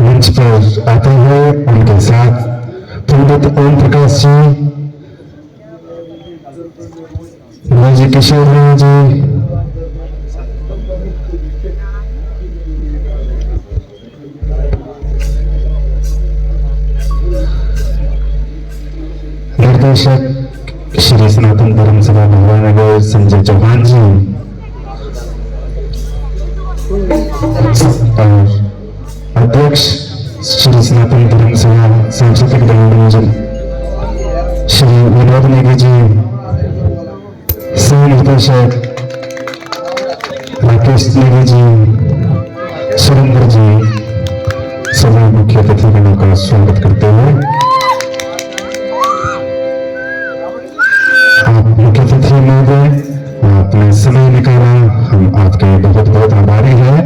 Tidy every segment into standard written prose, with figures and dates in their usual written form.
मंच पर आते हुए उनके साथ पंडित ओम प्रकाश जी, किशोर जी, निर्देशक श्री सनातन धर्म सभा भवानगर संजय चौहान जी और अध्यक्ष श्री सनातन धर्म सभा सांस्कृतिक दल श्री विनोद नेगी जी, सह निर्देशक राकेश नेगी जी, सुरेंद्र जी, सभी मुख्य अतिथिगणों का स्वागत करते हुए आप मुख्य अतिथि महोदय, आपने समय निकाला, हम आपके बहुत बहुत आभारी हैं।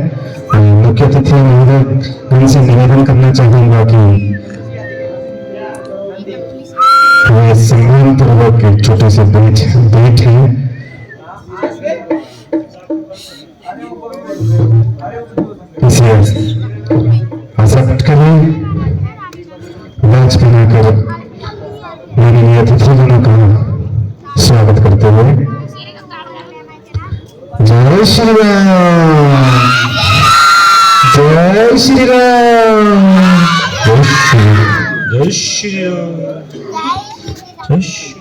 मुख्य अतिथि महोदय उनसे निवेदन करना चाहूंगा कि ये सम्मान पूर्वक एक छोटे से भेंट है। इसे एक्सेप्ट करें, बैच बनाकर माननीय अतिथिगणों का स्वागत करते हुए जय श्री राम, जय श्री राम, जय श्री राम, जय श्री राम, जय श्री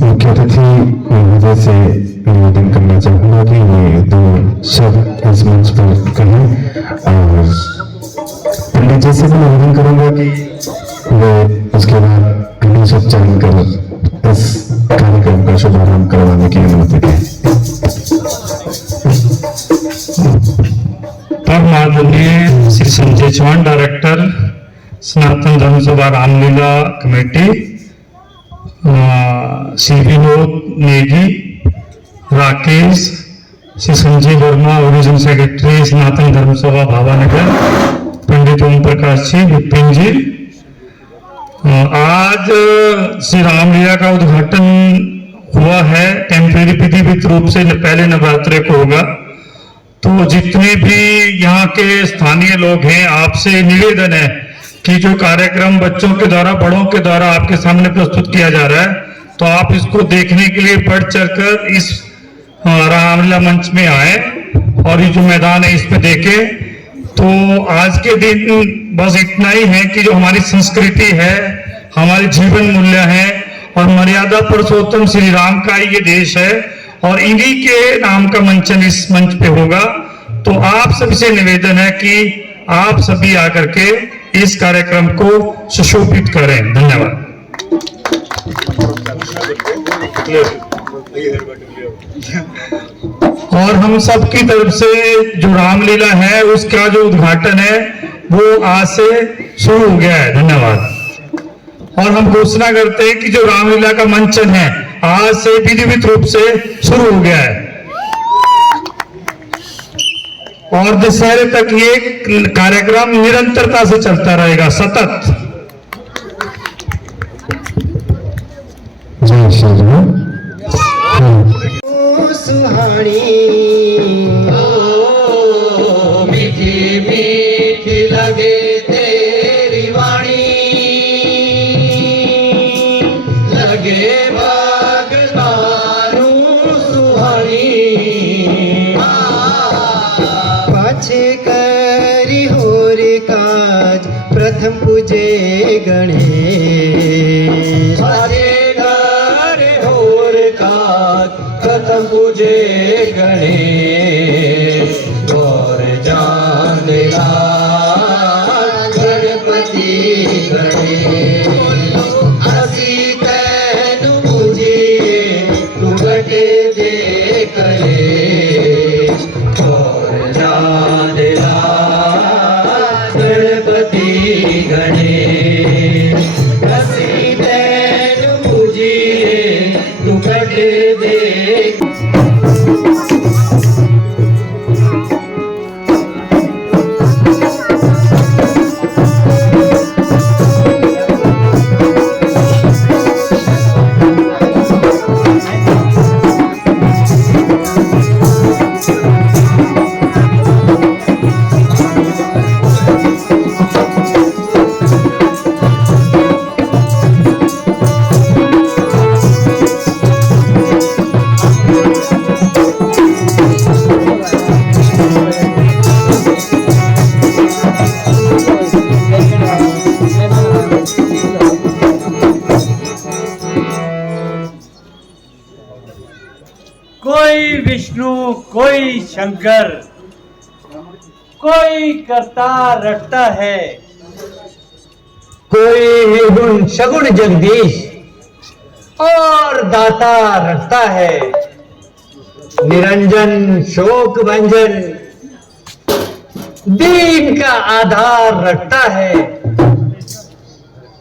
मुख्य अतिथि महोदय से निवेदन करना चाहूंगा कि ये दो शब्द इस मंच पर कहें और पंडित जी से भी निवेदन करूंगा कि वे उसके बाद गणेश उच्चारण कर इस कार्यक्रम का शुभारंभ करवाने की अनुमति दें। तब माननीय Shri Sanjay Chauhan, director Sanatan Dharma Sabha Ramlila committee, Shri Vinod Negi, Rakesh, Shri Sanjay Verma, original secretary Sanatan Dharma Sabha Bhavanagar, पंडित ओम प्रकाश जी, विपिन जी। आज श्री रामलीला का उद्घाटन हुआ है, टेम्परेरी विधिवत रूप से पहले नवरात्रे को होगा। तो जितने भी यहाँ के स्थानीय लोग हैं, आपसे निवेदन है कि जो कार्यक्रम बच्चों के द्वारा, बड़ों के द्वारा आपके सामने प्रस्तुत किया जा रहा है, तो आप इसको देखने के लिए बढ़ चढ़कर इस रामलीला मंच में आए और ये जो मैदान है इसमें देखें। तो आज के दिन बस इतना ही है कि जो हमारी संस्कृति है, हमारे जीवन मूल्य है और मर्यादा पुरुषोत्तम श्री राम का ये देश है और इन्हीं के नाम का मंचन इस मंच पे होगा। तो आप सभी से निवेदन है कि आप सभी आकर के इस कार्यक्रम को सुशोभित करें। धन्यवाद। और हम सब की तरफ से जो रामलीला है उसका जो उद्घाटन है वो आज से शुरू हो गया है। धन्यवाद। और हम घोषणा करते हैं कि जो रामलीला का मंचन है आज से विधिवत रूप से शुरू हो गया है और दशहरे तक ये कार्यक्रम निरंतरता से चलता रहेगा, सतत। जय श्री राम। सुहानी मीठी मीठी लगे तेरी वाणी, लगे बागबानू सुहानी, पाछे करी होर काज प्रथम पूजे गणेश, प्रथम पूजे गणेश और जानेला गणपति गणेश, हसी तैनु पूजिए तू बटे दे कलेश और जानेला गणपति गणेश, हसी तैनु पूजिए तू बटे दे। शंकर, कोई करता रटता है, कोई निर्गुण सगुण जगदीश और दाता रटता है। निरंजन शोक भंजन दीन का आधार रटता है।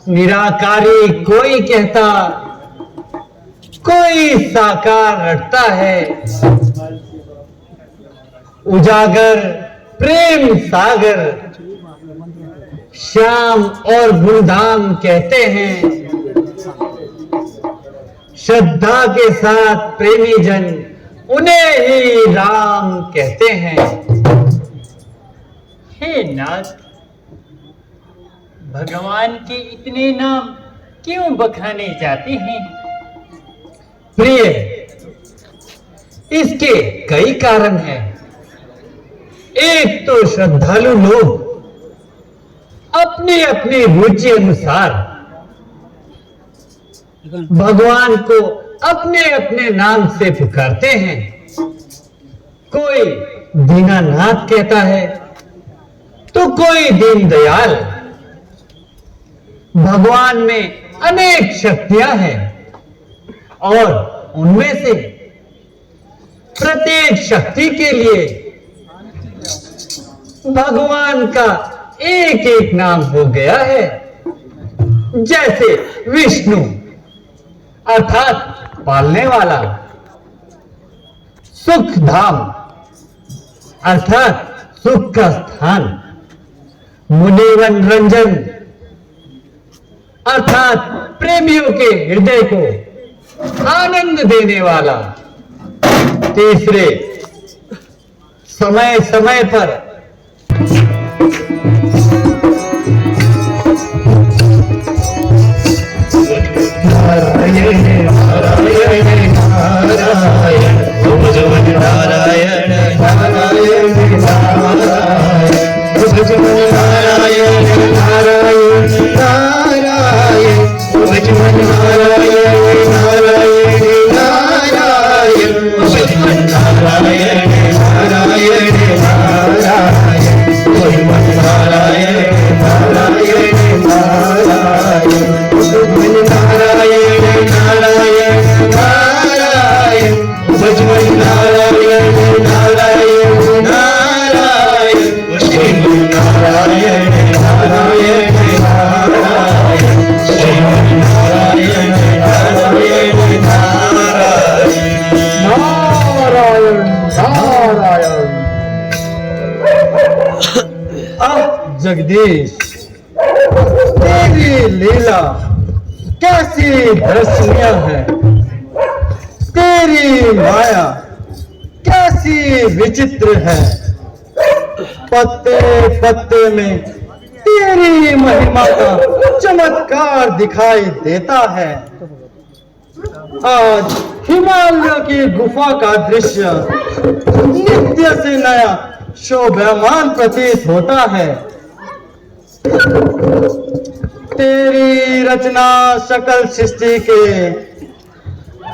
निराकारी कोई कहता, कोई साकार रटता है। उजागर प्रेम सागर श्याम और गुणधाम कहते हैं। श्रद्धा के साथ प्रेमी जन उन्हें ही राम कहते हैं। हे नाथ, भगवान के इतने नाम क्यों बखाने जाते हैं? प्रिय, इसके कई कारण हैं। एक तो श्रद्धालु लोग अपनी अपनी रुचि अनुसार भगवान को अपने अपने नाम से पुकारते हैं। कोई दीनानाथ कहता है तो कोई दीनदयाल। भगवान में अनेक शक्तियां हैं और उनमें से प्रत्येक शक्ति के लिए भगवान का एक एक नाम हो गया है। जैसे विष्णु अर्थात पालने वाला, सुख धाम अर्थात सुख का स्थान, मुनिवन रंजन अर्थात प्रेमियों के हृदय को आनंद देने वाला। तीसरे, समय समय पर नारायण नारायण नारायण भजन नारायण नारायण नारायण भजन नारायण नारायण नारायण भजन नारायण नारायण नारायण भजन नारायण नारायण नारायण भजन नारायण नारायण नारायण भजन नारायण नारायण नारायण भजन नारायण नारायण नारायण भजन नारायण नारायण नारायण भजन नारायण नारायण नारायण नारायण। जगदीश, तेरी लीला कैसी दर्शनीय है। तेरी माया कैसी विचित्र है। पत्ते पत्ते में तेरी महिमा का चमत्कार दिखाई देता है। आज हिमालय की गुफा का दृश्य नित्य से नया शोभायमान प्रतीत होता है। तेरी रचना सकल सृष्टि के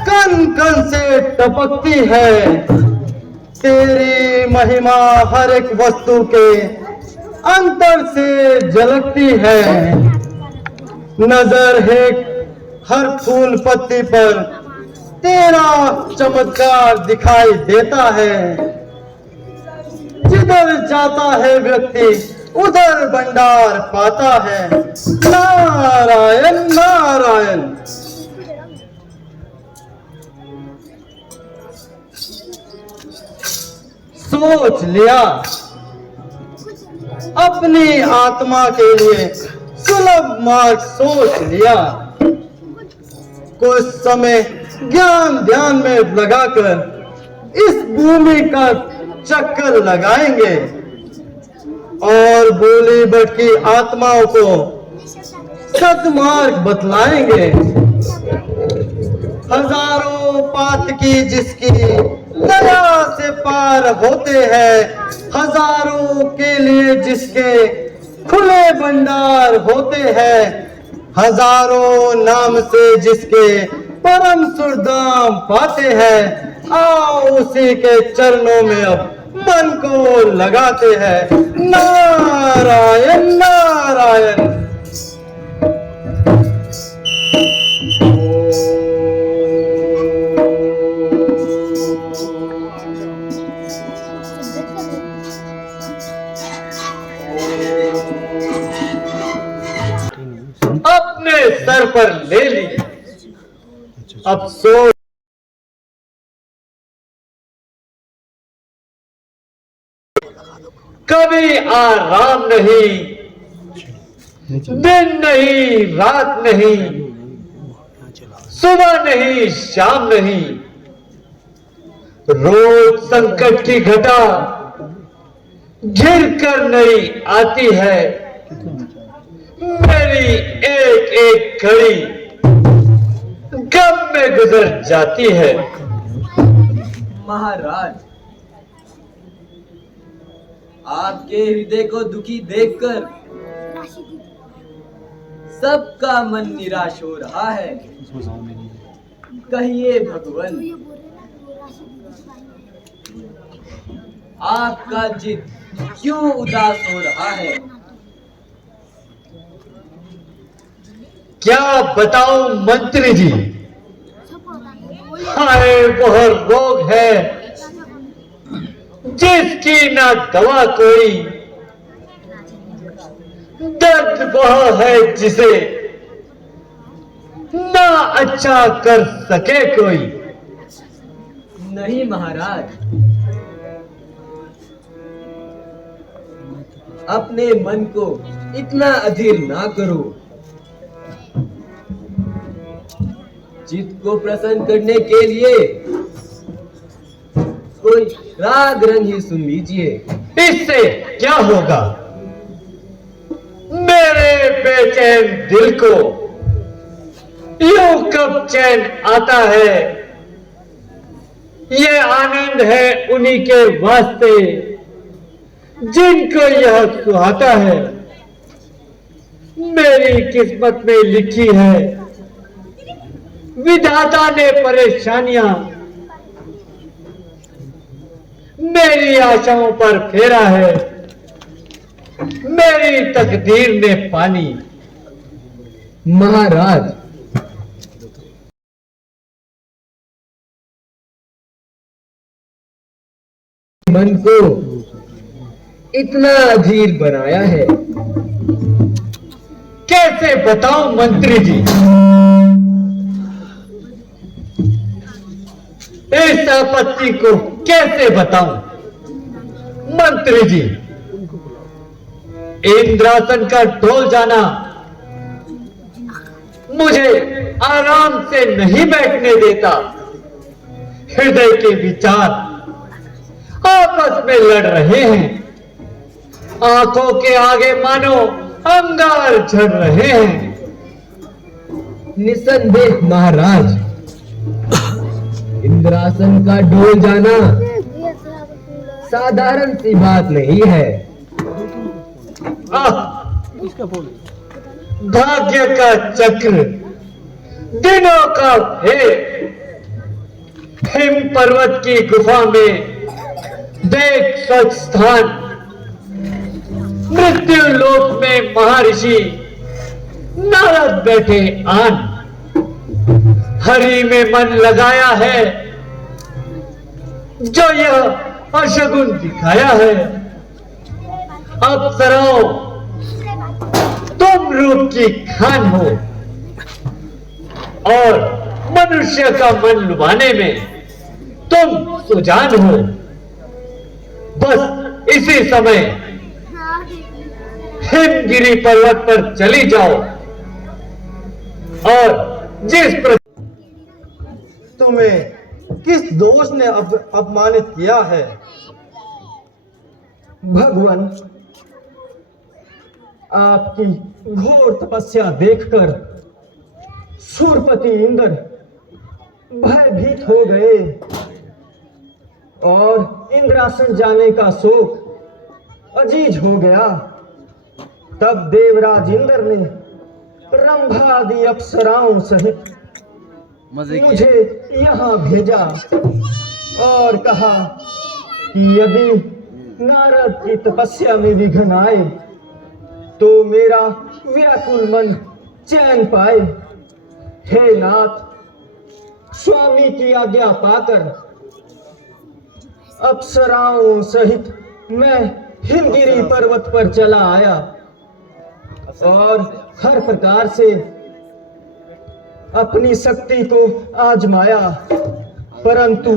कण कण से टपकती है। तेरी महिमा हर एक वस्तु के अंतर से झलकती है। नजर है हर फूल पत्ती पर तेरा चमत्कार दिखाई देता है। जिधर जाता है व्यक्ति उधर भंडार पाता है। नारायण नारायण। सोच लिया, अपनी आत्मा के लिए सुलभ मार्ग सोच लिया। कुछ समय ज्ञान ध्यान में लगाकर इस भूमि का चक्कर लगाएंगे और बोली भटकी आत्माओं को सद्मार्ग बतलाएंगे। हजारों पातकी जिसकी दया से पार होते हैं, हजारों के लिए जिसके खुले भंडार होते हैं, हजारों नाम से जिसके परम सुरधाम पाते हैं। आओ उसी के चरणों में अब मन को लगाते हैं नारायण नारायण। अपने सर पर ले ली, अब सो कभी आराम नहीं, दिन नहीं रात नहीं, सुबह नहीं शाम नहीं, रोज संकट की घटा घिर कर नहीं आती है। मेरी एक एक घड़ी गम में गुजर जाती है। महाराज, आपके हृदय को दुखी देखकर सबका मन निराश हो रहा है। कहिए भगवान, आपका चित्त क्यों उदास हो रहा है? क्या बताऊं मंत्री जी, हाय वह रोग है जिसकी ना दवा कोई, दर्द वह है जिसे ना अच्छा कर सके कोई। नहीं महाराज, अपने मन को इतना अधीर ना करो। चित्त को प्रसन्न करने के लिए कोई राग रंग ही सुन लीजिए। इससे क्या होगा? मेरे बेचैन दिल को यूं कब चैन आता है? ये आनंद है उन्हीं के वास्ते जिनको यह सुहाता है। मेरी किस्मत में लिखी है, विधाता ने परेशानियां मेरी आशाओं पर फेरा है। मेरी तकदीर ने पानी। महाराज, मन को इतना अधीर बनाया है। कैसे बताऊं मंत्री जी, इस आपत्ति को कैसे बताऊं मंत्री जी? इंद्रासन का ढोल जाना मुझे आराम से नहीं बैठने देता। हृदय के विचार आपस में लड़ रहे हैं, आंखों के आगे मानो अंगार झड़ रहे हैं। निसंदेह महाराज, इंद्रासन का डोल जाना साधारण सी बात नहीं है। भाग्य का चक्र, दिनों का भेद, हिम पर्वत की गुफा में देख स्वच्छ स्थान, मृत्यु लोक में महर्षि नारद बैठे आन। हरि में मन लगाया है, जो यह अशगुन दिखाया है। अप्सराओं, तुम रूप की खान हो और मनुष्य का मन लुभाने में तुम सुजान हो। बस इसी समय हिमगिरी पर्वत पर चली जाओ और जिस तुम्हें किस दोष ने अपमानित किया है? भगवान, आपकी घोर तपस्या देखकर सूरपति इंद्र भयभीत हो गए और इंद्रासन जाने का शोक अजीज हो गया। तब देवराज इंद्र ने रंभा आदि अप्सराओं सहित मुझे यहाँ भेजा और कहा कि यदि नारद की तपस्या में विघ्न आए तो मेरा व्याकुल मन चैन पाए। हे नाथ, स्वामी की आज्ञा पाकर अप्सराओं सहित मैं हिमगिरी पर्वत पर चला आया और हर प्रकार से अपनी शक्ति को आजमाया, परंतु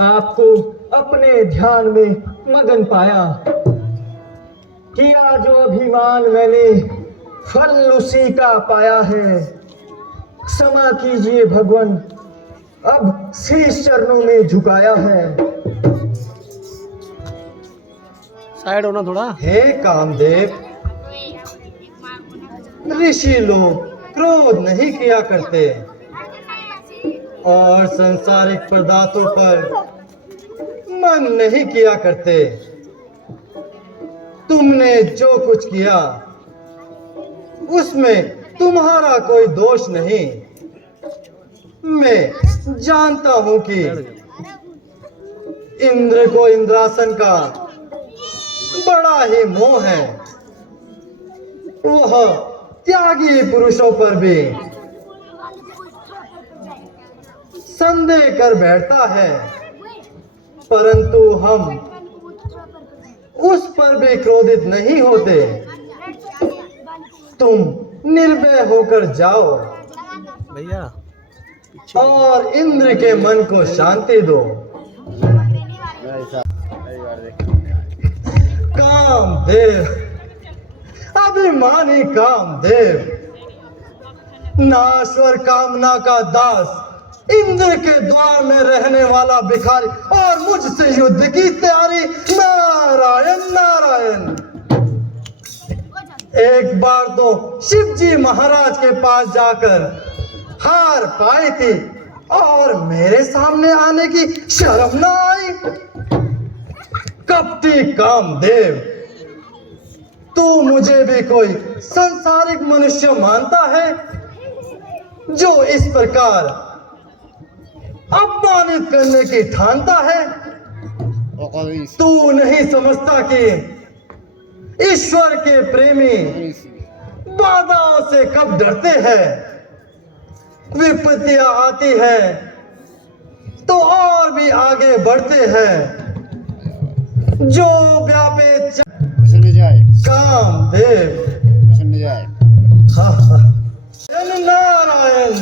आपको अपने ध्यान में मगन पाया। किया जो अभिमान मैंने, फल उसी का पाया है। क्षमा कीजिए भगवान, अब शीश चरणों में झुकाया है। साइड होना थोड़ा। हे कामदेव, ऋषि लोग क्रोध नहीं किया करते और सांसारिक पदार्थों पर मन नहीं किया करते। तुमने जो कुछ किया उसमें तुम्हारा कोई दोष नहीं। मैं जानता हूं कि इंद्र को इंद्रासन का बड़ा ही मोह है। वह त्यागी पुरुषों पर भी संदेह कर बैठता है, परंतु हम उस पर भी क्रोधित नहीं होते। तुम निर्भय होकर जाओ भैया और इंद्र के मन को शांति दो। कामदेव, अभिमानी कामदेव, नाश्वर कामना का दास, इंद्र के द्वार में रहने वाला भिखारी और मुझसे युद्ध की तैयारी। नारायण नारायण। एक बार तो शिव जी महाराज के पास जाकर हार पाई थी और मेरे सामने आने की शर्म ना आई। कपटी कामदेव, तू मुझे भी कोई संसारिक मनुष्य मानता है जो इस प्रकार अपमानित करने की ठानता है? तू नहीं समझता कि ईश्वर के प्रेमी बाधाओं से कब डरते हैं? विपत्तियां आती है तो और भी आगे बढ़ते हैं। जो व्यापे कामदेव, नारायण नारायण।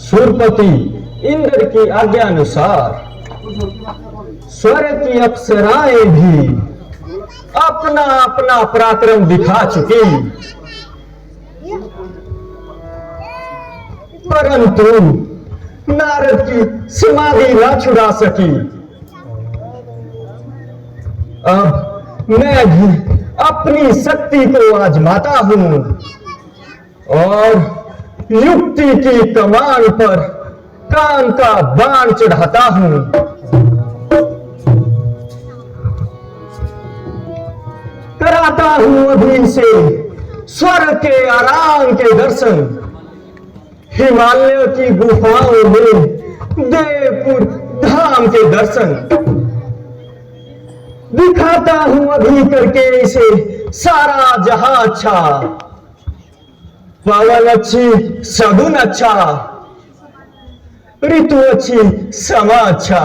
सूरपति इंद्र की आज्ञा अनुसार स्वर्ग की अप्सराएं भी अपना अपना पराक्रम दिखा चुकी, परंतु नारद की समाधि न छुड़ा सकी। अब मैं भी अपनी शक्ति को आजमाता हूं और युक्ति की कमान पर काम का बाण चढ़ाता हूं। कराता हूं अभी से स्वर्ग के आराम के दर्शन, हिमालय की गुफाओं में देवपुर धाम के दर्शन। दिखाता हूं अभी करके इसे सारा जहां अच्छा, पवन अच्छी सगुन अच्छा, ऋतु अच्छी समा अच्छा।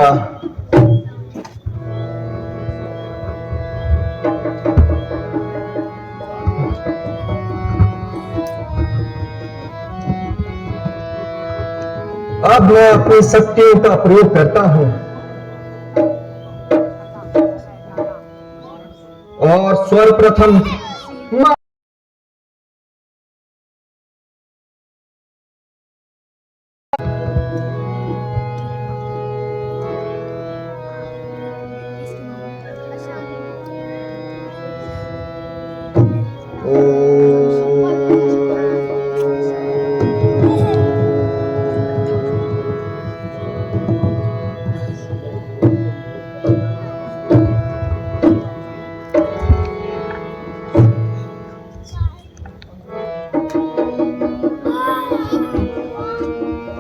अब मैं अपनी शक्तियों का प्रयोग करता हूं और सर्वप्रथम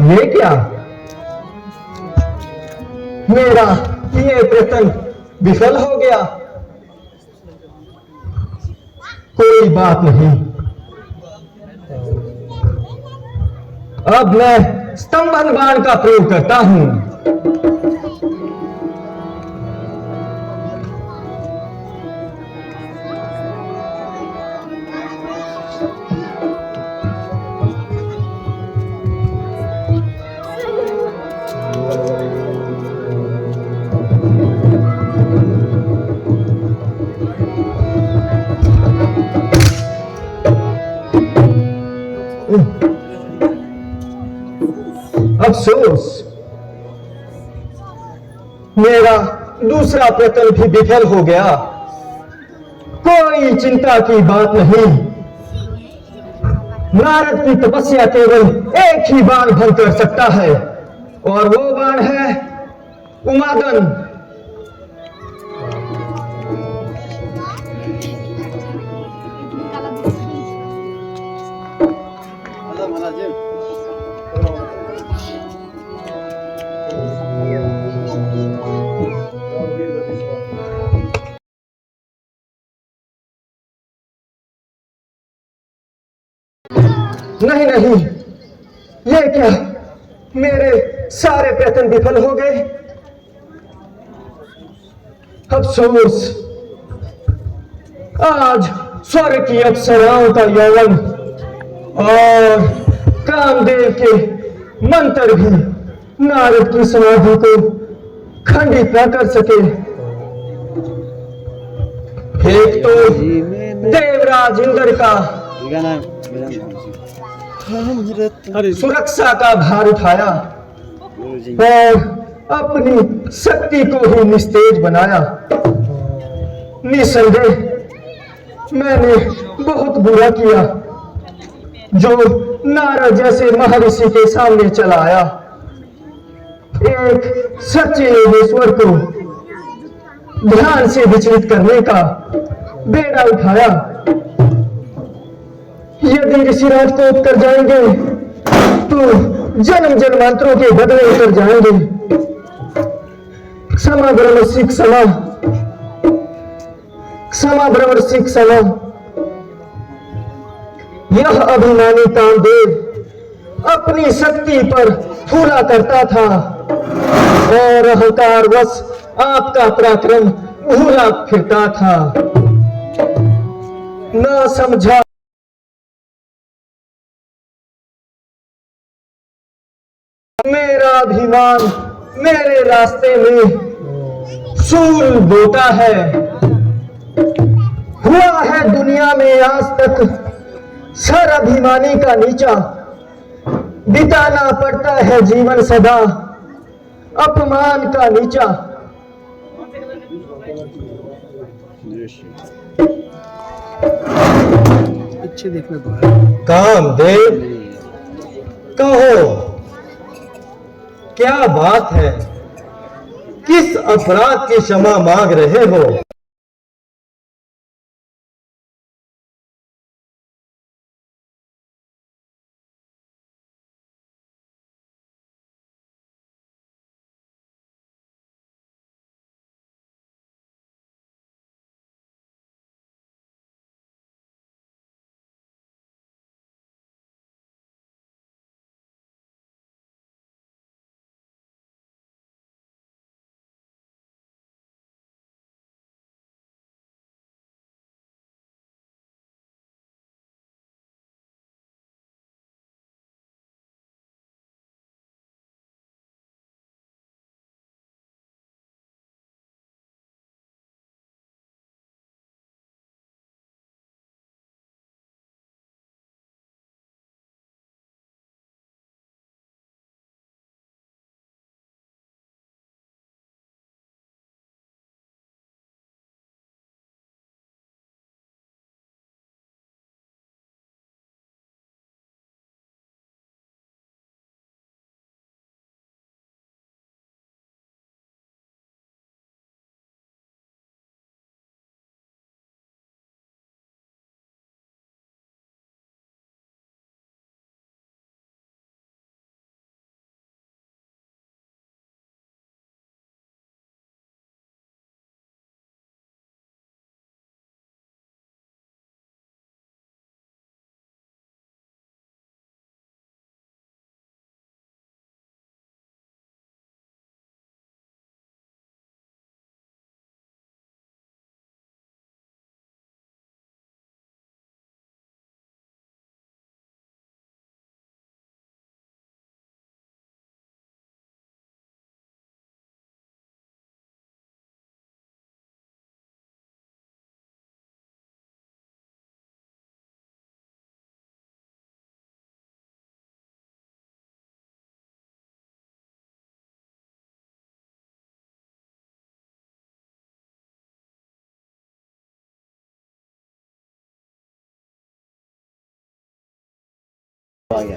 ये क्या, मेरा ये प्रयत्न विफल हो गया। कोई बात नहीं, अब मैं स्तंभन बाण का प्रयोग करता हूं। अफसोस, मेरा दूसरा प्रयत्न भी विफल हो गया। कोई चिंता की बात नहीं, नारद की तपस्या केवल एक ही बाण भंग कर सकता है और वो बाण है उमादन। नहीं नहीं, ये क्या, मेरे सारे प्रयत्न विफल हो गए। अफसोस, आज स्वर्ग की अप्सराओं का यौवन और कामदेव के मंत्र भी नारद की समाधि को खंडित न कर सके। एक तो देवराज इंद्र का सुरक्षा का भार उठाया और अपनी शक्ति को ही निस्तेज बनाया। निसंदेह मैंने बहुत बुरा किया जो नारद जैसे महर्षि के सामने चला आया, एक सच्चे योगेश्वर को ध्यान से विचलित करने का बेड़ा उठाया। यदि ऋषिराज को उतर जाएंगे तो जन्म जन्मांतरों के बदले उतर जाएंगे। क्षमा ब्रह्म सिख क्षमा, क्षमा ब्रह्म सिख क्षमा। यह अभिमानी कामदेव अपनी शक्ति पर फूला करता था और अहंकारवश आपका पराक्रम भूला फिरता था। न समझा मेरा अभिमान मेरे रास्ते में सूल बोटा है, हुआ है दुनिया में आज तक सर अभिमानी का नीचा, बिताना पड़ता है जीवन सदा अपमान का नीचा। पीछे देखना तो है। कामदेव, कहो क्या बात है, किस अपराध की क्षमा मांग रहे हो?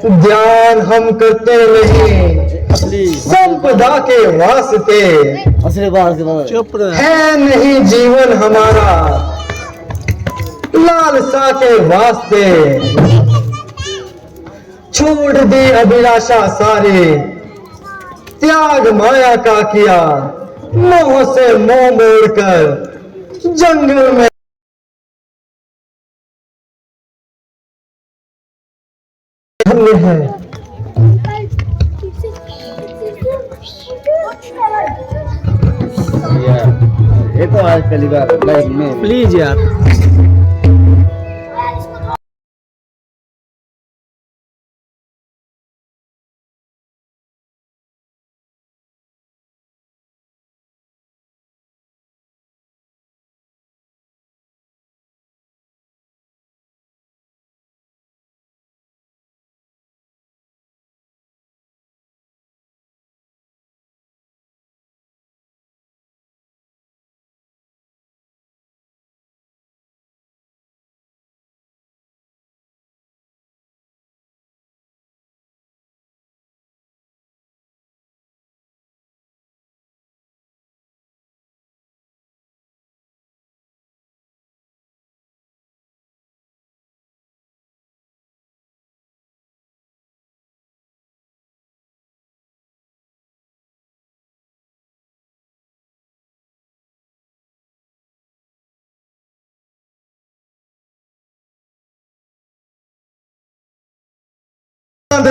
ध्यान हम करते नहीं संपदा के वास्ते, चुप रहे। है नहीं जीवन हमारा लालसा के वास्ते। छोड़ दी अभिलाषा सारी, त्याग माया का किया, मोह से मोह मोड़कर जंगल में है। ये तो आज पहली बार लाइफ में। प्लीज यार।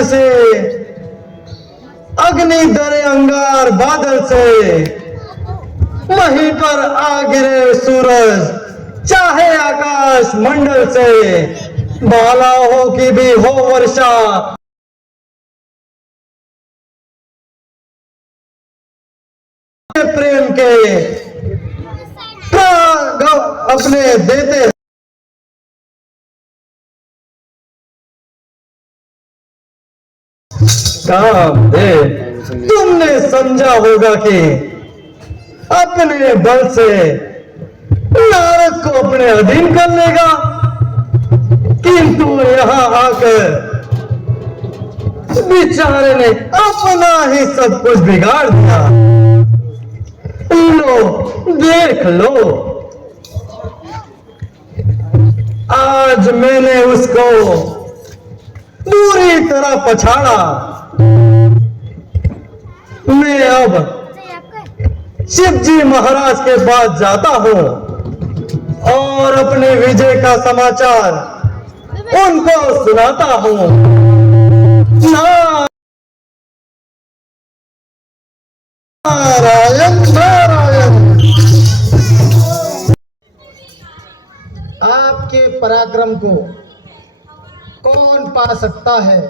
से अग्नि दरे अंगार बादल से, वहीं पर आ गिरे सूरज चाहे आकाश मंडल से। बालाओं की भी हो वर्षा, प्रेम के अपने देते कामदेव, तुमने समझा होगा कि अपने बल से नारद को अपने अधीन कर लेगा, किंतु यहां आकर बेचारे ने अपना ही सब कुछ बिगाड़ दिया। लो, देख लो, आज मैंने उसको पूरी तरह पछाड़ा। मैं अब शिव जी महाराज के पास जाता हूं और अपने विजय का समाचार उनको सुनाता हूं। नारायण नारायण। आपके पराक्रम को कौन पा सकता है?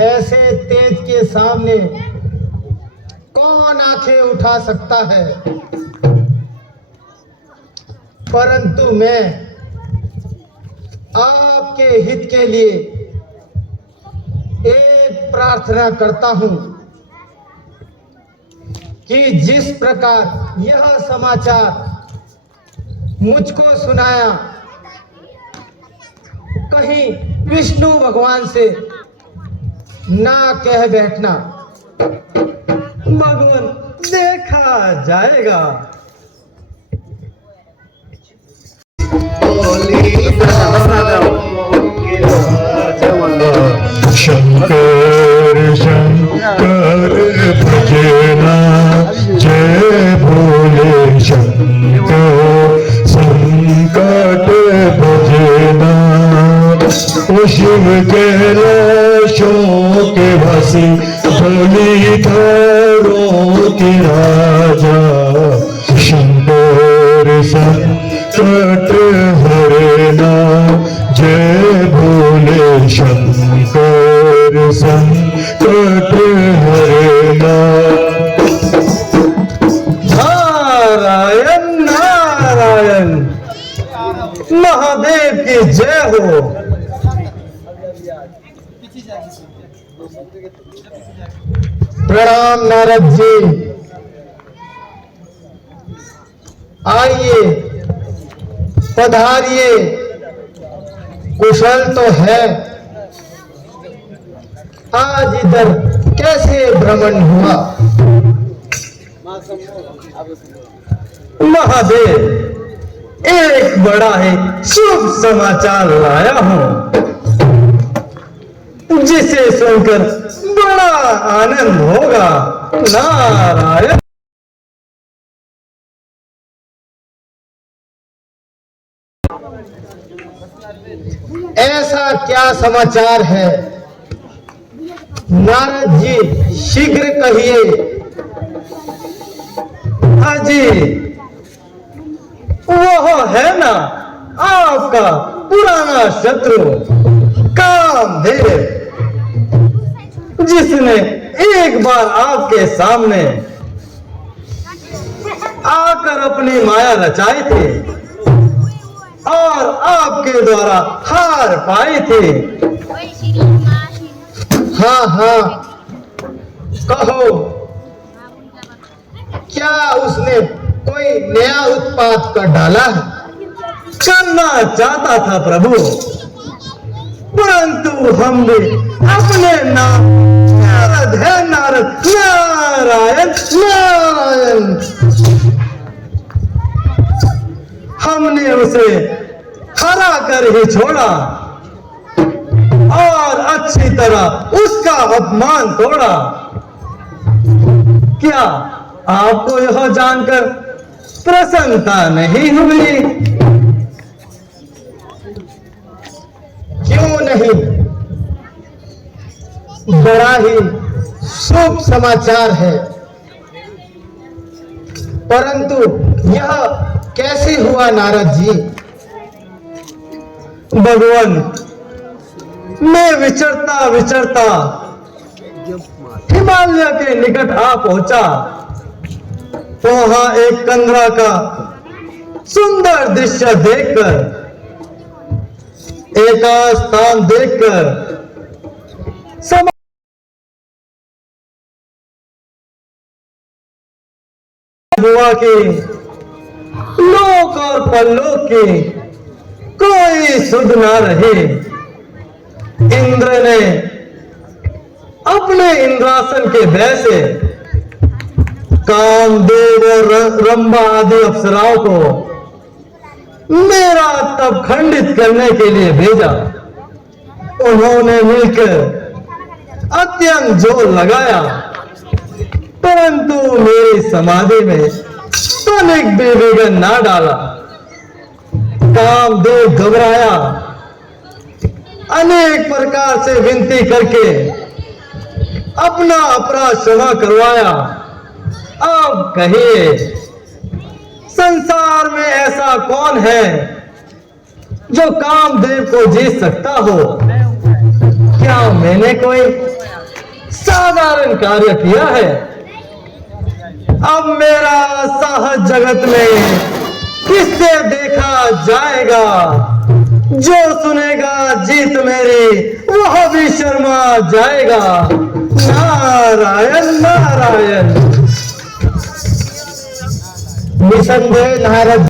ऐसे तेज के सामने कौन आंखें उठा सकता है? परंतु मैं आपके हित के लिए एक प्रार्थना करता हूं कि जिस प्रकार यह समाचार मुझको सुनाया, कहीं विष्णु भगवान से ना कह बैठना। भगवान देखा जाएगा। शंकर शंकर भजना, जय भोले शंकर संकट भजना। ओ शिव कैलाशों के वासी, बलिहारों के राजा, शंकर संकट हरना, जय भोले शंकर संकट हरना। नारायण नारायण, महादेव की जय हो। प्रणाम नारद जी, आइए पधारिए। कुशल तो है? आज इधर कैसे भ्रमण हुआ? महादेव, एक बड़ा ही शुभ समाचार लाया हूं, जिसे सुनकर बड़ा आनंद होगा। नारायण। ऐसा क्या समाचार है? नारद जी शीघ्र कहिए। हाजी, वो है ना आपका पुराना शत्रु कामदेव, जिसने एक बार आपके सामने आकर अपनी माया रचाई थी और आपके द्वारा हार पाई थी। हाँ हाँ, कहो, क्या उसने कोई नया उत्पात कर डाला? करना चाहता था प्रभु, परंतु हम भी अपने नाम नारद है, नारद, नारायण नारायण, हमने उसे हरा कर ही छोड़ा और अच्छी तरह उसका अपमान तोड़ा। क्या आपको यह जानकर प्रसन्नता नहीं हुई? क्यों नहीं? बड़ा ही शुभ समाचार है, परंतु यह कैसे हुआ नारद जी? भगवान, मैं विचरता विचरता हिमालय के निकट आ पहुंचा, तो वहां एक कंदरा का सुंदर दृश्य देखकर, एकांत स्थान देखकर हुआ कि लोक और परलोक की कोई सुध ना रही। इंद्र ने अपने इंद्रासन के भय से कामदेव और रंभा आदि अप्सराओं को मेरा तप खंडित करने के लिए भेजा। उन्होंने मिलकर अत्यंत जोर लगाया, परंतु मेरी समाधि में तनिक भी विघ्न ना डाला। कामदेव घबराया, अनेक प्रकार से विनती करके अपना अपराध क्षमा करवाया। अब कहिए, संसार में ऐसा कौन है जो कामदेव को जीत सकता हो? क्या मैंने कोई साधारण कार्य किया है? अब मेरा साहस जगत में किससे देखा जाएगा? जो सुनेगा जीत मेरी, वह भी शर्मा जाएगा। नारायण नारायण। निसंदेह नारद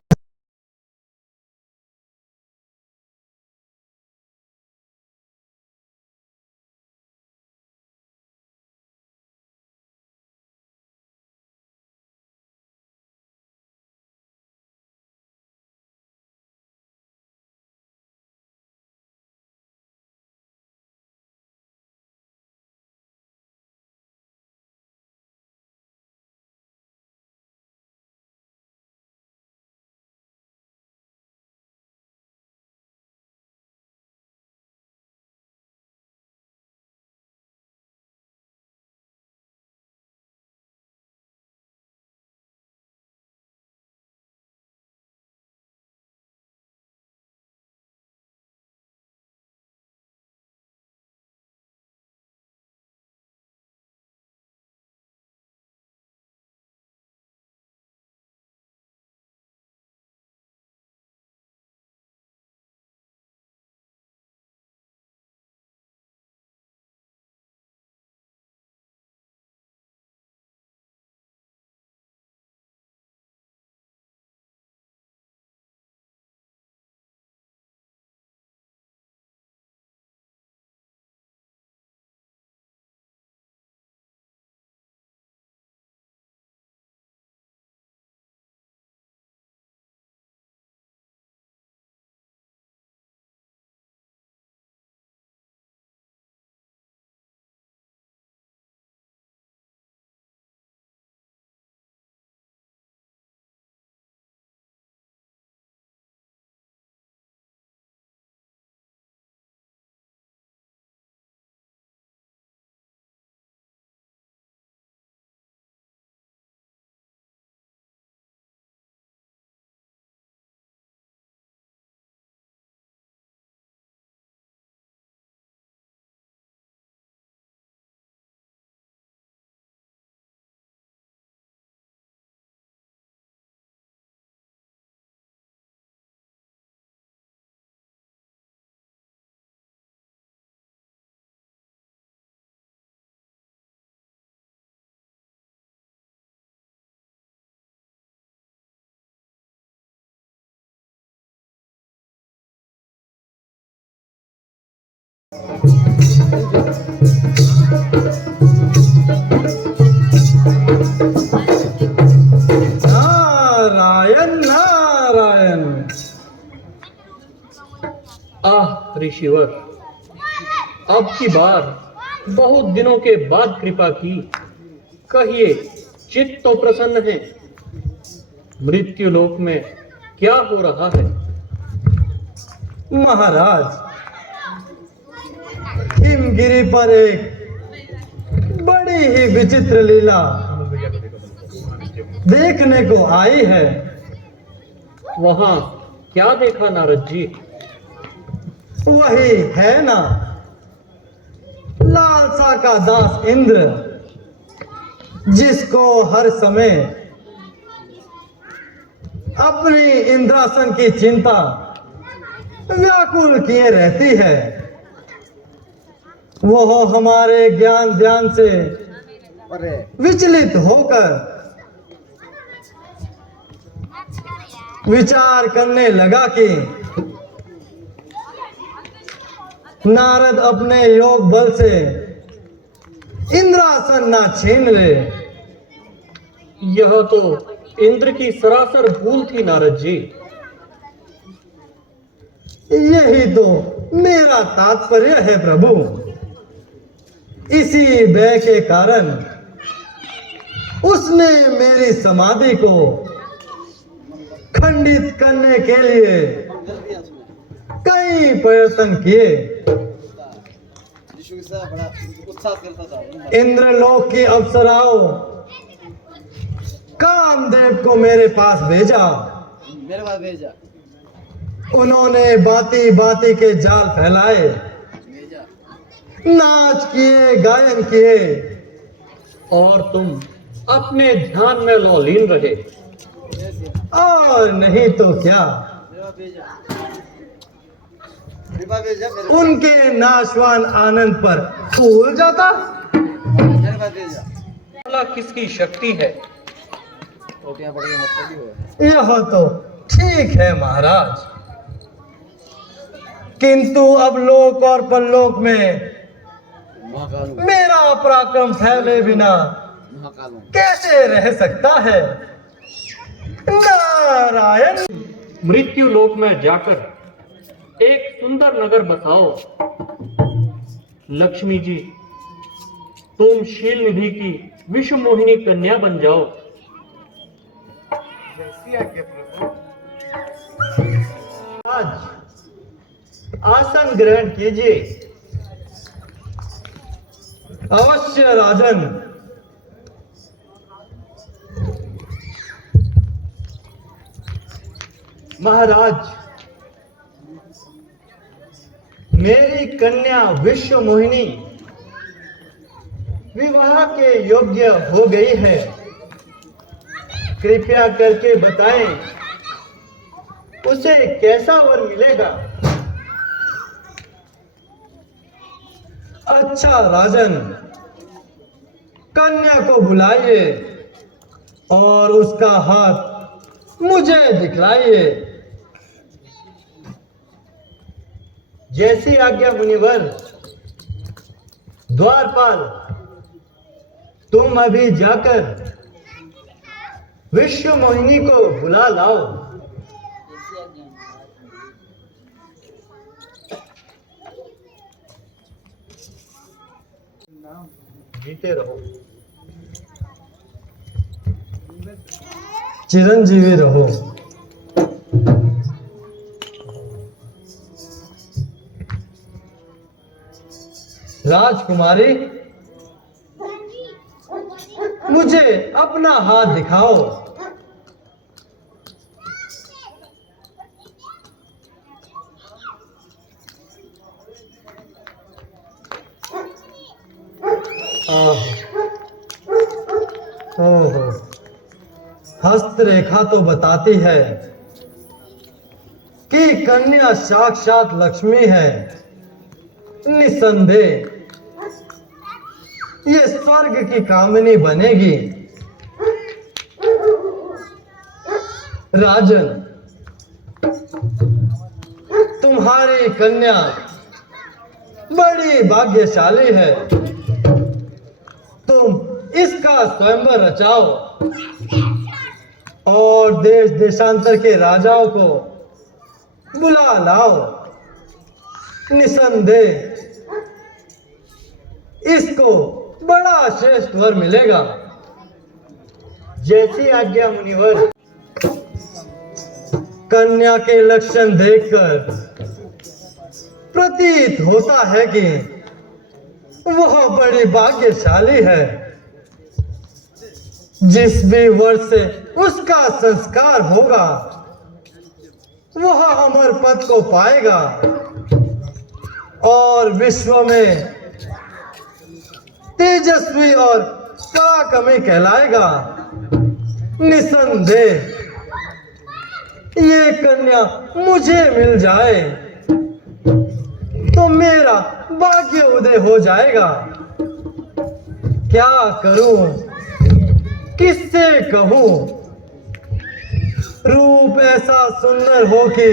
नारायण नारायण। आह ऋषिवर, अब की बार बहुत दिनों के बाद कृपा की। कहिए, चित्त तो प्रसन्न है। मृत्यु लोक में क्या हो रहा है? महाराज, हिमगिरी पर एक बड़ी ही विचित्र लीला देखने को आई है। वहां क्या देखा नारद जी? वही है ना, लालसा का दास इंद्र, जिसको हर समय अपनी इंद्रासन की चिंता व्याकुल किए रहती है। वो हमारे ज्ञान ध्यान से विचलित होकर विचार करने लगा कि नारद अपने योग बल से इंद्रासन ना छीन ले। यह तो इंद्र की सरासर भूल थी नारद जी। यही तो मेरा तात्पर्य है प्रभु। इसी भय के कारण उसने मेरी समाधि को खंडित करने के लिए कई प्रयत्न किए। इंद्रलोक की अप्सराओं कामदेव को मेरे पास भेजा। उन्होंने बाती बाती के जाल फैलाए, नाच किए, गायन किए, और तुम अपने ध्यान में लौलीन रहे। और नहीं तो क्या, उनके नाशवान आनंद पर फूल जाता। भला किसकी शक्ति है? यह तो ठीक है महाराज, किंतु अब लोक और परलोक में मेरा पराक्रम फैले बिना कैसे रह सकता है। नारायण। मृत्यु लोक में जाकर एक सुंदर नगर बसाओ। लक्ष्मी जी, तुम शील निधि की विश्व मोहिनी कन्या बन जाओ। आज आसन ग्रहण कीजिए। अवश्य राजन। महाराज, मेरी कन्या विश्व मोहिनी विवाह के योग्य हो गई है। कृपया करके बताएं उसे कैसा वर मिलेगा। अच्छा राजन, कन्या को बुलाइए और उसका हाथ मुझे दिखलाइए। जैसी आज्ञा मुनिवर। द्वारपाल, तुम अभी जाकर विश्व मोहिनी को बुला लाओ। जीते रहो, चिरंजीवी रहो। राजकुमारी, मुझे अपना हाथ दिखाओ। ओहो, हस्तरेखा तो बताती है कि कन्या साक्षात लक्ष्मी है। निसंदेह ये स्वर्ग की कामिनी बनेगी। राजन, तुम्हारी कन्या बड़ी भाग्यशाली है। तुम इसका स्वयंवर रचाओ और देश देशांतर के राजाओं को बुला लाओ। निसंदेह इसको बड़ा श्रेष्ठ वर मिलेगा। जैसी आज्ञा मुनिवर। कन्या के लक्षण देखकर प्रतीत होता है कि वह बड़ी भाग्यशाली है। जिस भी वर्ष से उसका संस्कार होगा वह अमर पद को पाएगा और विश्व में तेजस्वी और पराक्रमी कहलाएगा। निसंदेह ये कन्या मुझे मिल जाए तो मेरा भाग्य उदय हो जाएगा। क्या करूं, किससे कहूं, रूप ऐसा सुंदर हो कि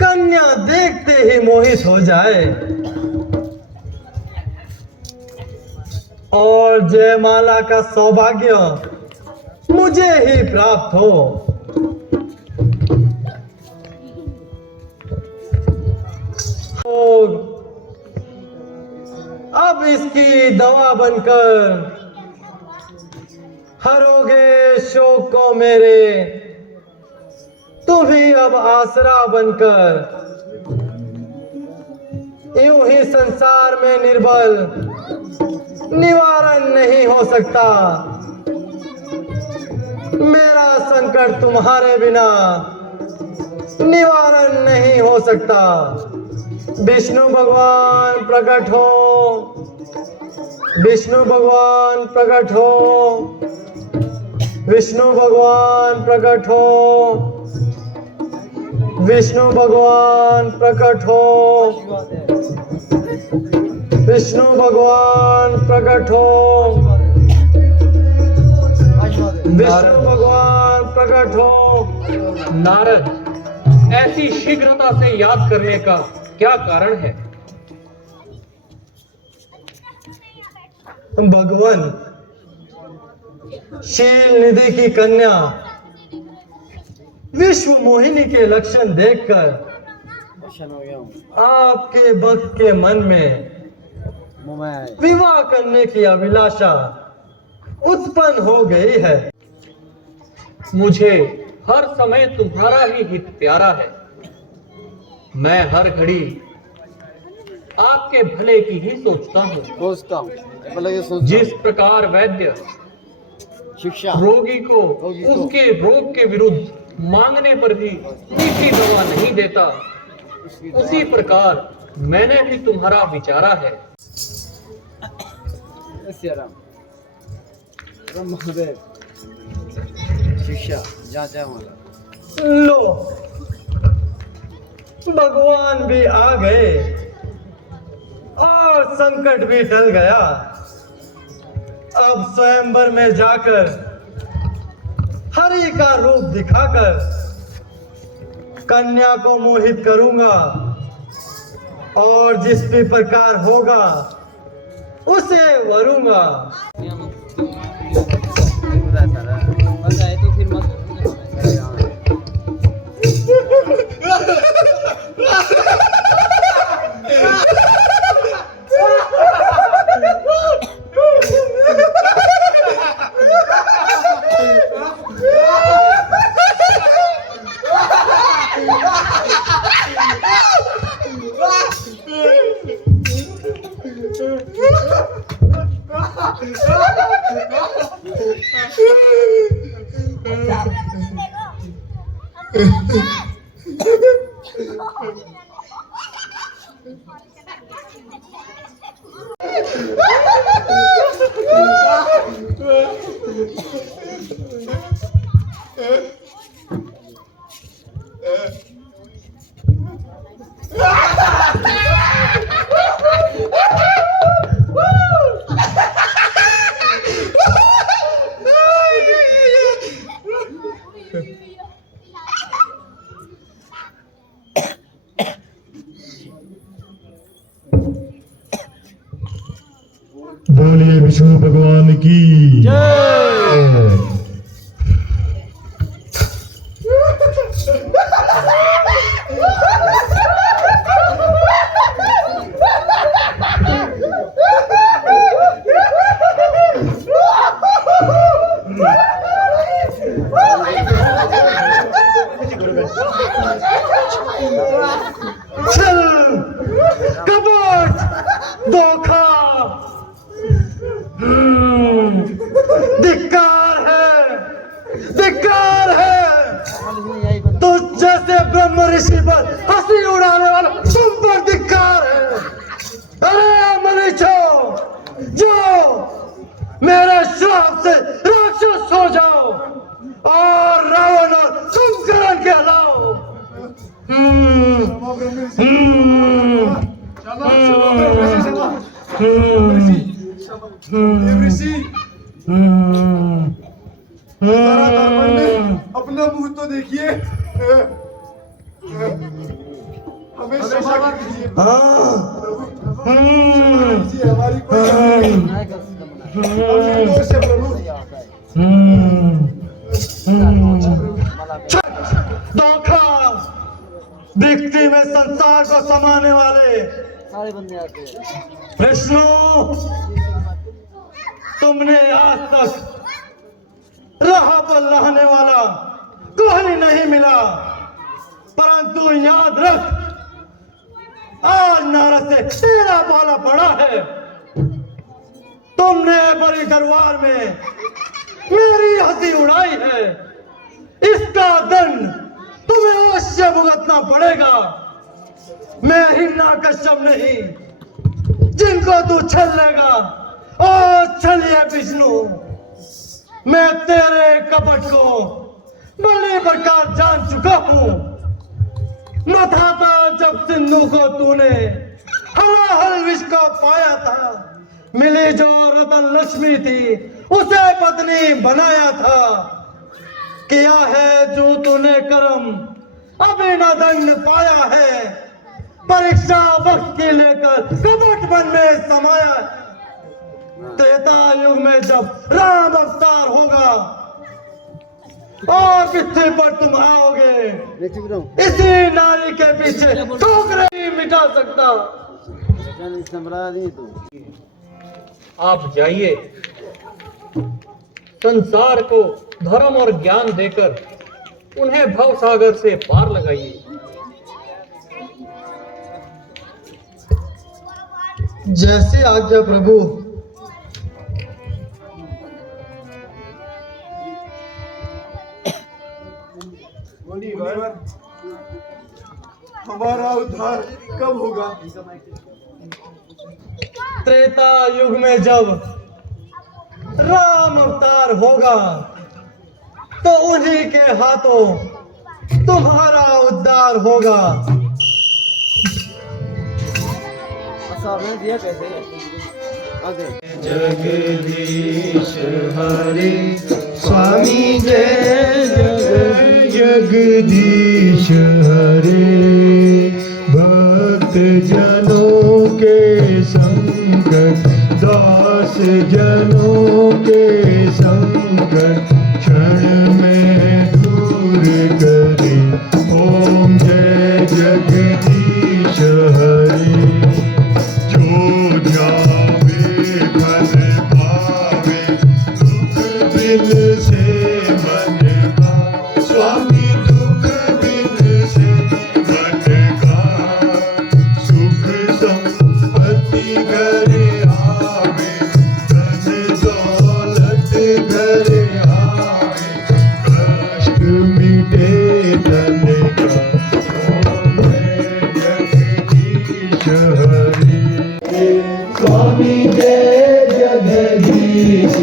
कन्या देखते ही मोहित हो जाए और जयमाला का सौभाग्य मुझे ही प्राप्त हो। अब इसकी दवा बनकर हरोगे शोक को मेरे, तुम ही अब आसरा बनकर यूं ही संसार में निर्बल निवारण नहीं हो सकता। मेरा संकट तुम्हारे बिना निवारण नहीं हो सकता। विष्णु भगवान प्रकट हो, विष्णु भगवान प्रकट हो, विष्णु भगवान प्रकट हो, विष्णु भगवान प्रकट हो, विष्णु भगवान प्रकट हो, विष्णु भगवान प्रकट हो। नारद, ऐसी शीघ्रता से याद करने का क्या कारण है? भगवान, शील निधि की कन्या विश्व मोहिनी के लक्षण देखकर आपके भक्त के मन में विवाह करने की अभिलाषा उत्पन्न हो गई है। मुझे हर समय तुम्हारा ही हित प्यारा है। मैं हर घड़ी आपके भले की ही सोचता हूँ। जिस प्रकार वैद्य शिक्षा रोगी को उसके रोग के विरुद्ध मांगने पर भी मीठी दवा नहीं देता, उसी प्रकार मैंने भी तुम्हारा विचारा है। शिक्षा जाता हूँ। लो, भगवान भी आ गए और संकट भी टल गया। अब स्वयंवर में जाकर हरि का रूप दिखाकर कन्या को मोहित करूंगा और जिस भी प्रकार होगा उसे वरूंगा। बोलिए विष्णु भगवान की जय। कपट, धोखा, धिक्कार है, धिक्कार है। तो जैसे ब्रह्म ऋषि पर हंसी उड़ाने वाला तुम पर धिक्कार है। अरे मनुष्यों, जो मेरे श्राप से राक्षस हो जाओ और रावण और अपना मुंह तो देखिए, हमें क्षमा कीजिए, हमारी कोई हमने दोष है प्रभु। धोखा व्यक्ति में संसार को समाने वाले सारे बंदे आते हैं। विष्णु, तुमने आज तक राह पर रहने वाला कोई नहीं मिला, परंतु याद रख, आज नारद से तेरा बोला पड़ा है। तुमने बड़ी दरबार में मेरी हंसी उड़ाई है, इसका दंड तुम्हें अवश्य भुगतना पड़ेगा। मैं हिरण्यकश्यप नहीं, जिनको तू छल लेगा। ओ चलिए विष्णु, मैं तेरे कपट को बड़ी प्रकार जान चुका हूँ। न था जब सिंधु को तूने हलाहल विष को पाया था, मिली जो रतन लक्ष्मी थी उसे पत्नी बनाया था। किया है जो तूने कर्म, अभी न दंड पाया है। परीक्षा वक्त की लेकर कपट वन में समाया। त्रेता युग में जब राम अवतार होगा और पृथ्वी पर तुम आओगे, इसी नारी के पीछे ठोकरे नहीं मिटा सकता। आप जाइए, संसार को धर्म और ज्ञान देकर उन्हें भव सागर से पार लगाइए। जैसे आज्ञा प्रभु। हमारा उद्धार कब होगा? त्रेता युग में जब राम अवतार होगा तो उन्हीं के हाथों तुम्हारा उद्धार होगा। दिया कैसे आगे जगदीश हरे स्वामी जय जय जगदीश हरे। भक्त जनों के संकट, दास जनों के संकट क्षण में दूर करे। ओम जय जगदीश हरे। जो जावे फल पावे, दुख बिन से मन का स्वामी, दुख बिन से मन का। सुख संपत्ति घरे आवे, धन दौलत घरे आवे, कष्ट मिटे तन का। ओम जय जगदीश हरे। स्वामी जय जगदीश